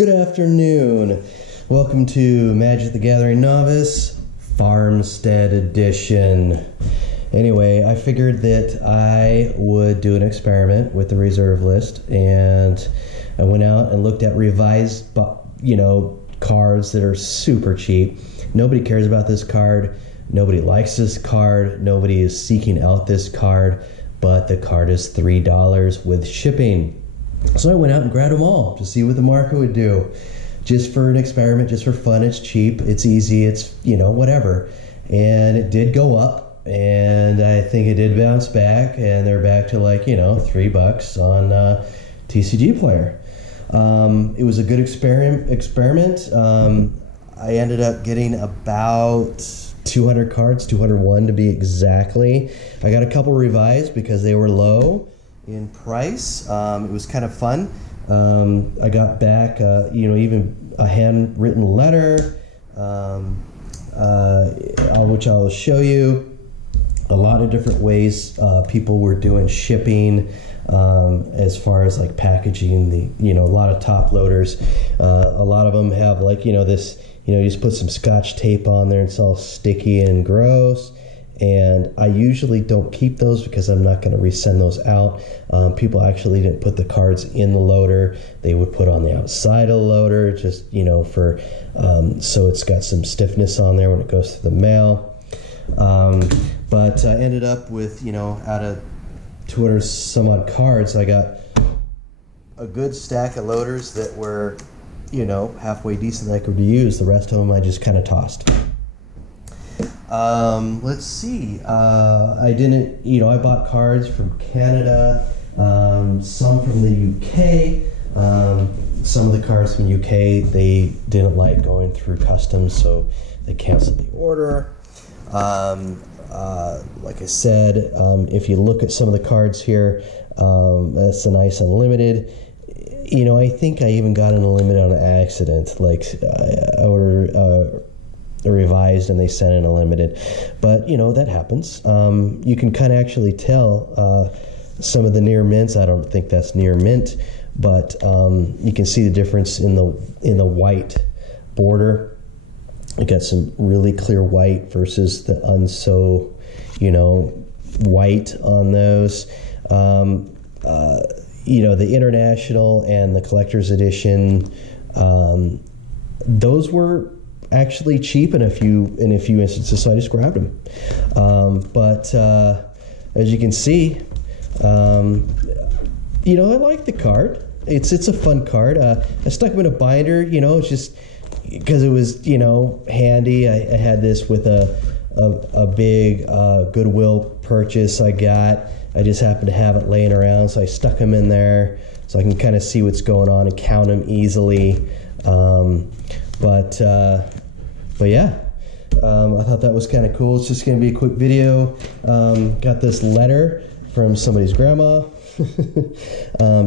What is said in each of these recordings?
Good afternoon. Welcome to Magic the Gathering Novice Farmstead Edition. Anyway, I figured that I would do an experiment with the reserve list, and I went out and looked at revised, cards that are super cheap. Nobody cares about this card. Nobody likes this card. Nobody is seeking out this card, but the card is $3 with shipping. So I went out and grabbed them all to see what the market would do. Just for an experiment, just for fun. It's cheap, it's easy, it's, whatever. And it did go up, and I think it did bounce back, and they're back to $3 on TCG Player. It was a good experiment. I ended up getting about 200 cards, 201 to be exactly. I got a couple revised because they were low in price. It was kind of fun. I got back, even a handwritten letter, which I'll show you. A lot of different ways people were doing shipping, as far as like packaging. A lot of top loaders. A lot of them have this. You just put some Scotch tape on there. It's all sticky and gross. And I usually don't keep those because I'm not going to resend those out. People actually didn't put the cards in the loader. They would put on the outside of the loader, just, for, so it's got some stiffness on there when it goes through the mail. But I ended up with, out of 200 some odd cards, I got a good stack of loaders that were, halfway decent that I could use. The rest of them I just kind of tossed. Let's see. I didn't, I bought cards from Canada, some from the UK. Some of the cards from UK, they didn't like going through customs, so they canceled the order. Like I said, if you look at some of the cards here, that's a nice unlimited. I think I even got an unlimited on accident. I ordered revised and they sent in a limited, but that happens. You can kind of actually tell some of the near mints. I don't think that's near mint, but you can see the difference in the white border. You got some really clear white versus the unso white on those. The international and the collector's edition, those were actually cheap in a few instances, so I just grabbed them. But as you can see, I like the card. It's a fun card. I stuck them in a binder. It's just because it was handy. I had this with a big Goodwill purchase I got. I just happened to have it laying around, so I stuck them in there so I can kind of see what's going on and count them easily. But yeah, I thought that was kind of cool. It's just going to be a quick video. Got this letter from somebody's grandma.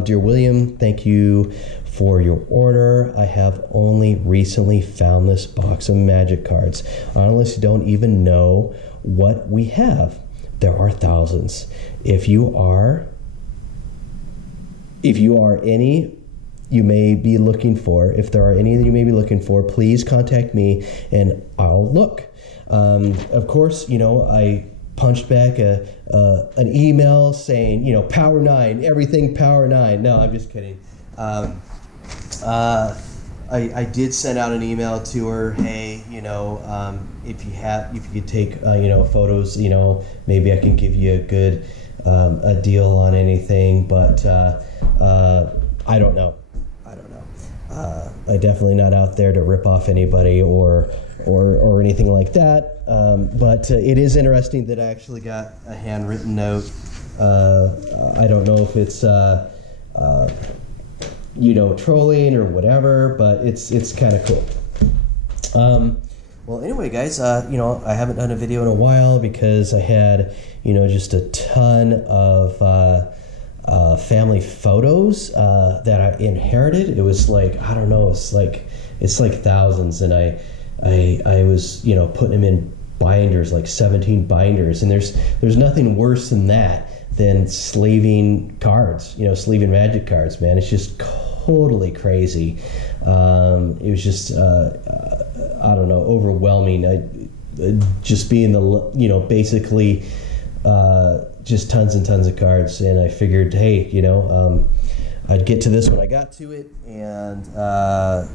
Dear William, thank you for your order. I have only recently found this box of Magic cards. I honestly don't even know what we have. There are thousands. If you are any you may be looking for, if there are any that you may be looking for, please contact me and I'll look. Of course, I punched back an email saying, Power 9, everything Power 9. No, I'm just kidding. I did send out an email to her. Hey, if you could take photos, maybe I can give you a good a deal on anything, but I don't know. I'm definitely not out there to rip off anybody or anything like that. But it is interesting that I actually got a handwritten note. I don't know if it's trolling or whatever, but it's kind of cool. Well, anyway, guys, I haven't done a video in a while because I had, just a ton of family photos that I inherited. It was it's like thousands, and I was putting them in binders, like 17 binders, and there's nothing worse than that than sleeving cards, sleeving Magic cards, man. It's just totally crazy. It was just I don't know, overwhelming. Just being basically just tons and tons of cards, and I figured, hey, I'd get to this when I got to it, and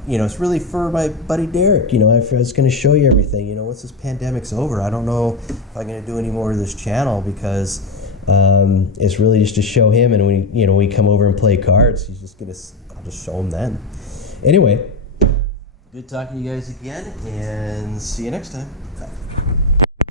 it's really for my buddy Derek. I was going to show you everything. Once this pandemic's over, I don't know if I'm going to do any more of this channel, because it's really just to show him, and when we come over and play cards, I'll just show him then. Anyway, good talking to you guys again, and see you next time. Bye.